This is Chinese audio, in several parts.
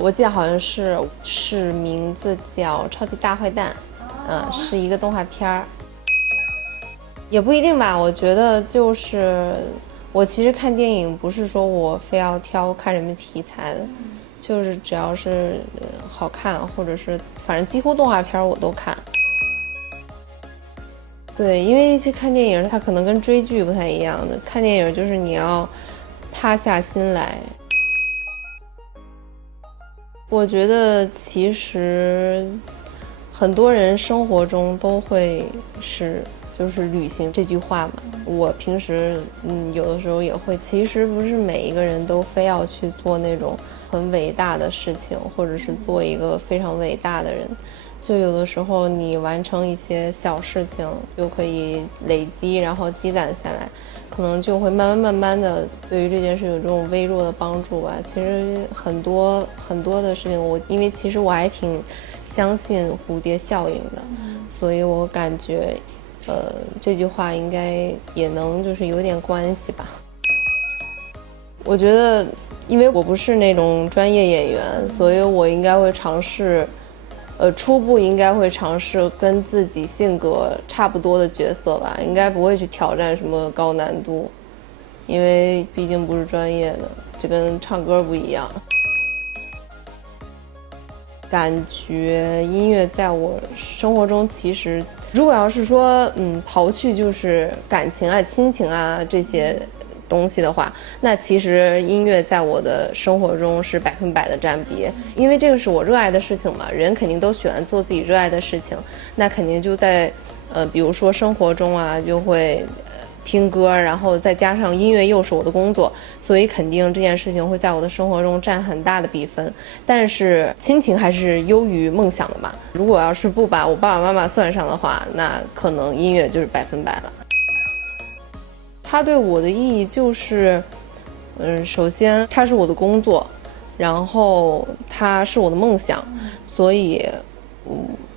我记得好像是名字叫《超级大坏蛋》，是一个动画片儿，也不一定吧。我觉得就是我其实看电影不是说我非要挑看什么题材的，就是只要是好看，或者是反正几乎动画片我都看。对，因为去看电影它可能跟追剧不太一样的，看电影就是你要塌下心来。我觉得其实很多人生活中都会就是旅行这句话嘛。我平时有的时候也会，其实不是每一个人都非要去做那种很伟大的事情，或者是做一个非常伟大的人。就有的时候你完成一些小事情就可以累积，然后积攒下来，可能就会慢慢的对于这件事有这种微弱的帮助吧。其实很多的事情，因为其实我还挺相信蝴蝶效应的，所以我感觉这句话应该也能就是有点关系吧。我觉得因为我不是那种专业演员，所以我应该会尝试初步应该会尝试跟自己性格差不多的角色吧，应该不会去挑战什么高难度，因为毕竟不是专业的，就跟唱歌不一样。感觉音乐在我生活中，其实如果要是说刨去就是感情啊、亲情啊这些东西的话，那其实音乐在我的生活中是100%的占比，因为这个是我热爱的事情嘛。人肯定都喜欢做自己热爱的事情，那肯定就在比如说生活中啊，就会听歌，然后再加上音乐又是我的工作，所以肯定这件事情会在我的生活中占很大的比分。但是亲情还是优于梦想的嘛。如果要是不把我爸爸妈妈算上的话，那可能音乐就是100%了。它对我的意义就是，首先它是我的工作，然后它是我的梦想，所以，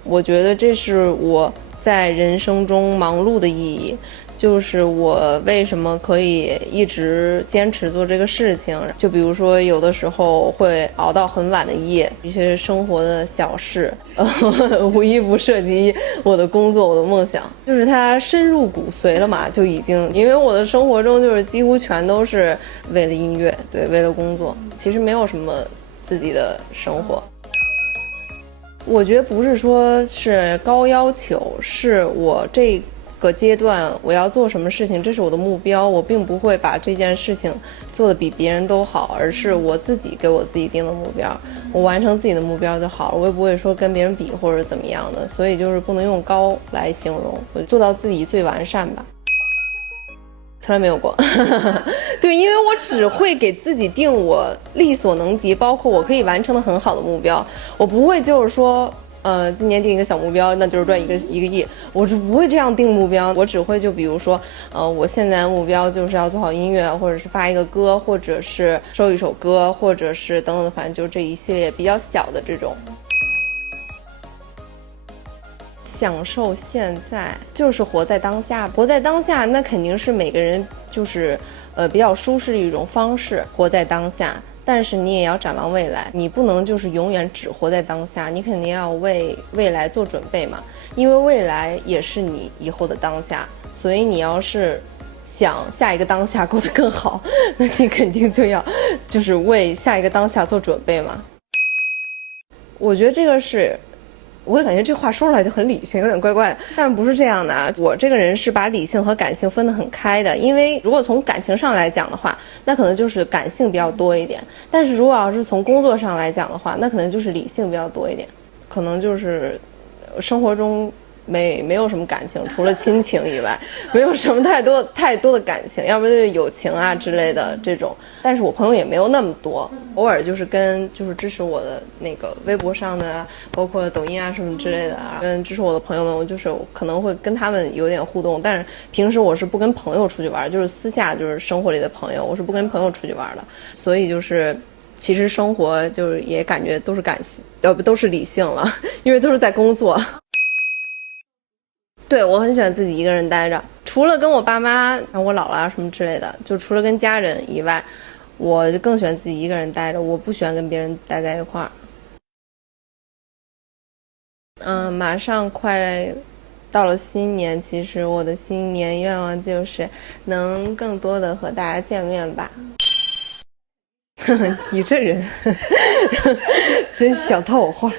我觉得这是我在人生中忙碌的意义，就是我为什么可以一直坚持做这个事情。就比如说有的时候会熬到很晚的夜，一些生活的小事，无一不涉及我的工作，我的梦想，就是它深入骨髓了嘛，就已经，因为我的生活中就是几乎全都是为了音乐，对，为了工作，其实没有什么自己的生活。我觉得不是说是高要求，是我这个阶段我要做什么事情，这是我的目标，我并不会把这件事情做得比别人都好，而是我自己给我自己定的目标，我完成自己的目标就好了，我也不会说跟别人比或者怎么样的，所以就是不能用高来形容，我做到自己最完善吧。从来没有过对，因为我只会给自己定我力所能及，包括我可以完成的很好的目标，我不会就是说今年定一个小目标，那就是赚一个亿，我是不会这样定目标。我只会就比如说我现在的目标就是要做好音乐，或者是发一个歌，或者是收一首歌，或者是等等的，反正就是这一系列比较小的这种。享受现在就是活在当下，活在当下那肯定是每个人就是比较舒适的一种方式，活在当下，但是你也要展望未来，你不能就是永远只活在当下，你肯定要为未来做准备嘛，因为未来也是你以后的当下，所以你要是想下一个当下过得更好，那你肯定就要就是为下一个当下做准备嘛。我觉得这个是，我也感觉这话说出来就很理性，有点怪怪的，但不是这样的啊。我这个人是把理性和感性分得很开的，因为如果从感情上来讲的话，那可能就是感性比较多一点，但是如果要是从工作上来讲的话，那可能就是理性比较多一点，可能就是生活中没有什么感情，除了亲情以外，没有什么太多的感情，要不就是友情啊之类的这种。但是我朋友也没有那么多，偶尔就是就是支持我的那个微博上的，包括抖音啊什么之类的啊，跟支持我的朋友们，我就是可能会跟他们有点互动。但是平时我是不跟朋友出去玩，就是私下就是生活里的朋友，我是不跟朋友出去玩的。所以就是其实生活就是也感觉都是感性，都是理性了，因为都是在工作。对，我很喜欢自己一个人待着，除了跟我爸妈、我姥姥什么之类的，就除了跟家人以外，我就更喜欢自己一个人待着，我不喜欢跟别人待在一块儿。马上快到了新年，其实我的新年愿望就是能更多的和大家见面吧。你这人真是想套我话。